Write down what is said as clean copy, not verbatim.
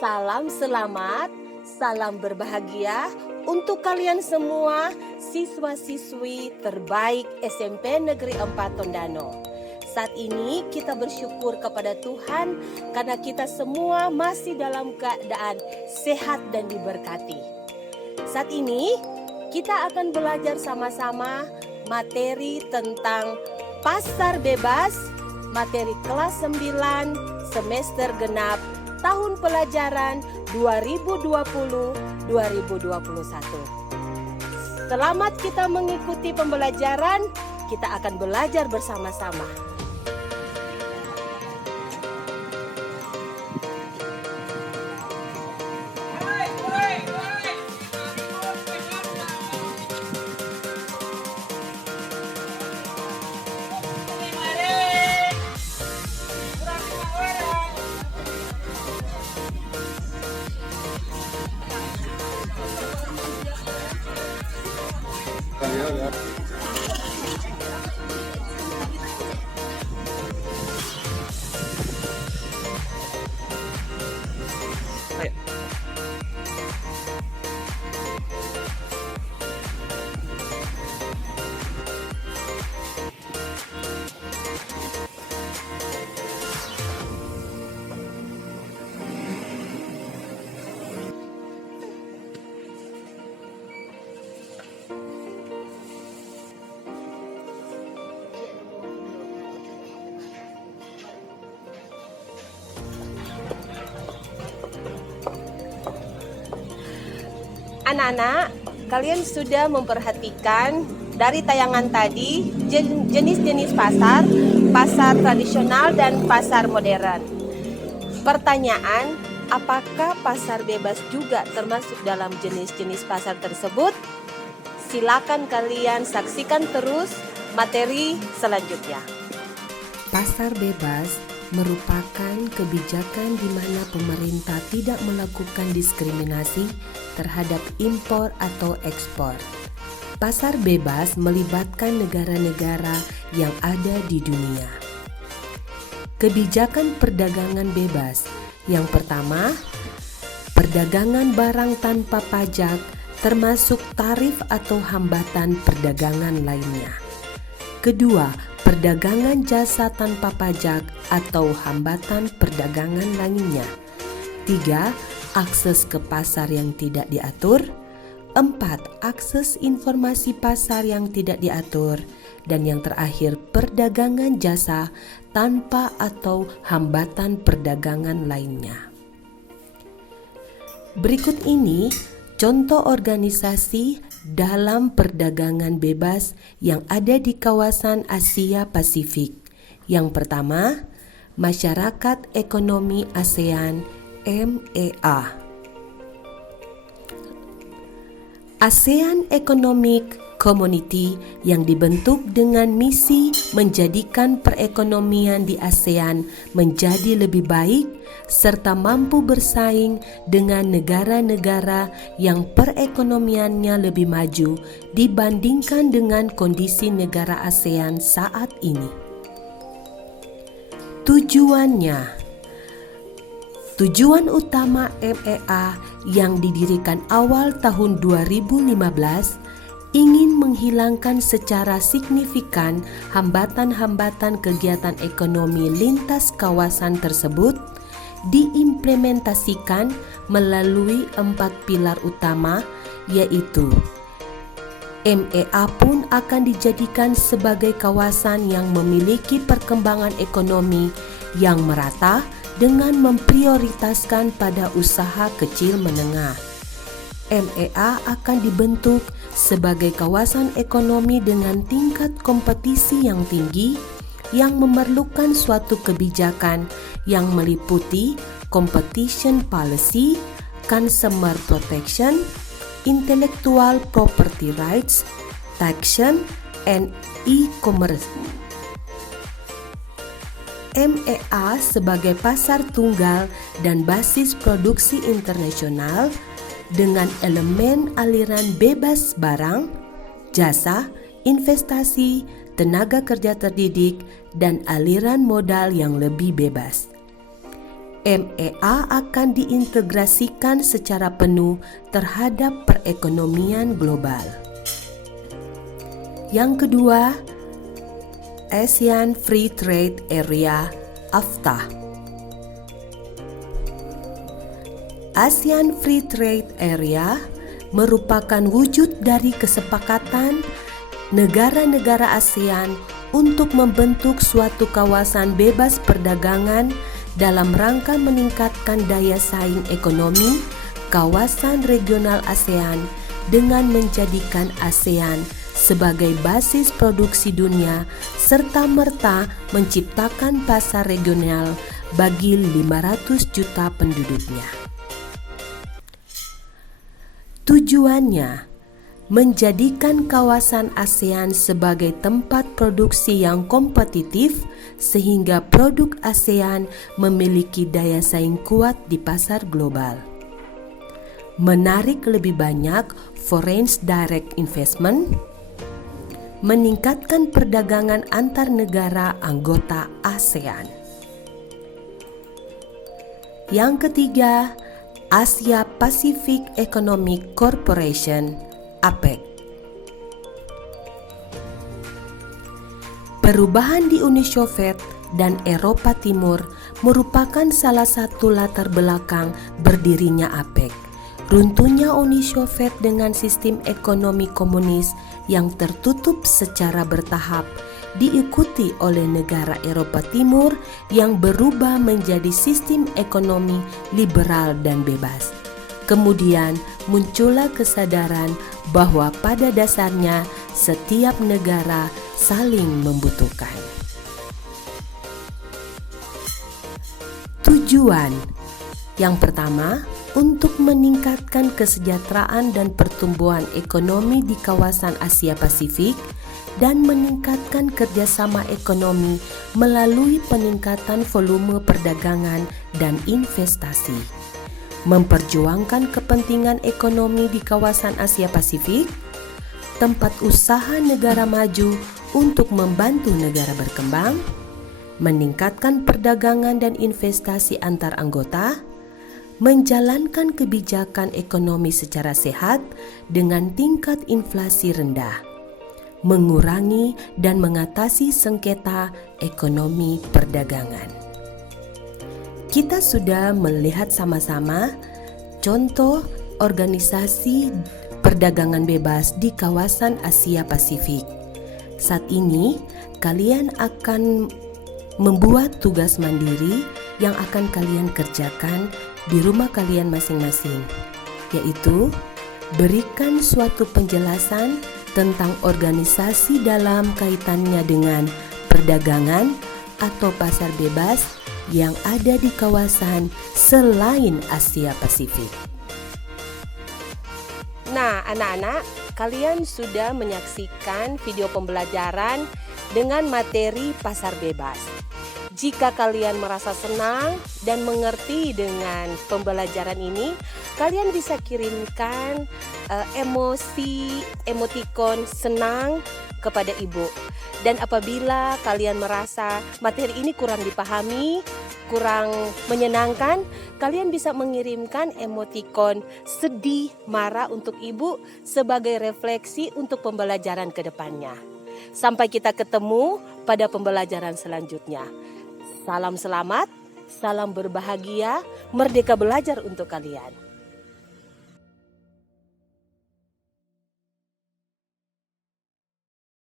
Salam selamat, salam berbahagia untuk kalian semua siswa-siswi terbaik SMP Negeri 4 Tondano. Saat ini kita bersyukur kepada Tuhan karena kita semua masih dalam keadaan sehat dan diberkati. Saat ini kita akan belajar sama-sama materi tentang pasar bebas, materi kelas 9 semester genap tahun pelajaran 2020-2021. Selamat kita mengikuti pembelajaran, kita akan belajar bersama-sama. Anak-anak, kalian sudah memperhatikan dari tayangan tadi jenis-jenis pasar, pasar tradisional dan pasar modern. Pertanyaan, apakah pasar bebas juga termasuk dalam jenis-jenis pasar tersebut? Silakan kalian saksikan terus materi selanjutnya. Pasar bebas merupakan kebijakan di mana pemerintah tidak melakukan diskriminasi terhadap impor atau ekspor. Pasar bebas melibatkan negara-negara yang ada di dunia. Kebijakan perdagangan bebas. Yang pertama, perdagangan barang tanpa pajak termasuk tarif atau hambatan perdagangan lainnya. Kedua, perdagangan jasa tanpa pajak atau hambatan perdagangan lainnya. 3. Akses ke pasar yang tidak diatur. 4. Akses informasi pasar yang tidak diatur. Dan yang terakhir, perdagangan jasa tanpa atau hambatan perdagangan lainnya. Berikut ini contoh organisasi dalam perdagangan bebas yang ada di kawasan Asia Pasifik. Yang pertama, Masyarakat Ekonomi ASEAN (MEA). ASEAN Economic Community yang dibentuk dengan misi menjadikan perekonomian di ASEAN menjadi lebih baik serta mampu bersaing dengan negara-negara yang perekonomiannya lebih maju dibandingkan dengan kondisi negara ASEAN saat ini. Tujuan utama MEA yang didirikan awal tahun 2015 ingin menghilangkan secara signifikan hambatan-hambatan kegiatan ekonomi lintas kawasan tersebut, diimplementasikan melalui 4 pilar utama, yaitu MEA pun akan dijadikan sebagai kawasan yang memiliki perkembangan ekonomi yang merata dengan memprioritaskan pada usaha kecil menengah. MEA akan dibentuk sebagai kawasan ekonomi dengan tingkat kompetisi yang tinggi yang memerlukan suatu kebijakan yang meliputi competition policy, consumer protection, intellectual property rights, taxation, and e-commerce. MEA sebagai pasar tunggal dan basis produksi internasional dengan elemen aliran bebas barang, jasa, investasi, tenaga kerja terdidik, dan aliran modal yang lebih bebas. MEA akan diintegrasikan secara penuh terhadap perekonomian global. Yang kedua, ASEAN Free Trade Area (AFTA). ASEAN Free Trade Area merupakan wujud dari kesepakatan negara-negara ASEAN untuk membentuk suatu kawasan bebas perdagangan dalam rangka meningkatkan daya saing ekonomi kawasan regional ASEAN dengan menjadikan ASEAN sebagai basis produksi dunia serta-merta menciptakan pasar regional bagi 500 juta penduduknya. Tujuannya menjadikan kawasan ASEAN sebagai tempat produksi yang kompetitif sehingga produk ASEAN memiliki daya saing kuat di pasar global. Menarik lebih banyak foreign direct investment, meningkatkan perdagangan antar negara anggota ASEAN. Yang ketiga, Asia Pacific Economic Corporation (APEC). Perubahan di Uni Soviet dan Eropa Timur merupakan salah satu latar belakang berdirinya APEC. Runtuhnya Uni Soviet dengan sistem ekonomi komunis yang tertutup secara bertahap diikuti oleh negara Eropa Timur yang berubah menjadi sistem ekonomi liberal dan bebas. Kemudian muncullah kesadaran bahwa pada dasarnya setiap negara saling membutuhkan. Tujuan yang pertama, untuk meningkatkan kesejahteraan dan pertumbuhan ekonomi di kawasan Asia Pasifik dan meningkatkan kerjasama ekonomi melalui peningkatan volume perdagangan dan investasi. Memperjuangkan kepentingan ekonomi di kawasan Asia Pasifik, tempat usaha negara maju untuk membantu negara berkembang, meningkatkan perdagangan dan investasi antar anggota, menjalankan kebijakan ekonomi secara sehat dengan tingkat inflasi rendah, mengurangi dan mengatasi sengketa ekonomi perdagangan. Kita sudah melihat sama-sama contoh organisasi perdagangan bebas di kawasan Asia Pasifik. Saat ini, kalian akan membuat tugas mandiri yang akan kalian kerjakan di rumah kalian masing-masing, yaitu berikan suatu penjelasan tentang organisasi dalam kaitannya dengan perdagangan atau pasar bebas yang ada di kawasan selain Asia Pasifik. Nah, anak-anak, kalian sudah menyaksikan video pembelajaran dengan materi pasar bebas. Jika kalian merasa senang dan mengerti dengan pembelajaran ini, kalian bisa kirimkan emoticon senang kepada ibu. Dan apabila kalian merasa materi ini kurang dipahami, kurang menyenangkan, kalian bisa mengirimkan emoticon sedih, marah untuk ibu sebagai refleksi untuk pembelajaran ke depannya. Sampai kita ketemu pada pembelajaran selanjutnya. Salam selamat, salam berbahagia, merdeka belajar untuk kalian.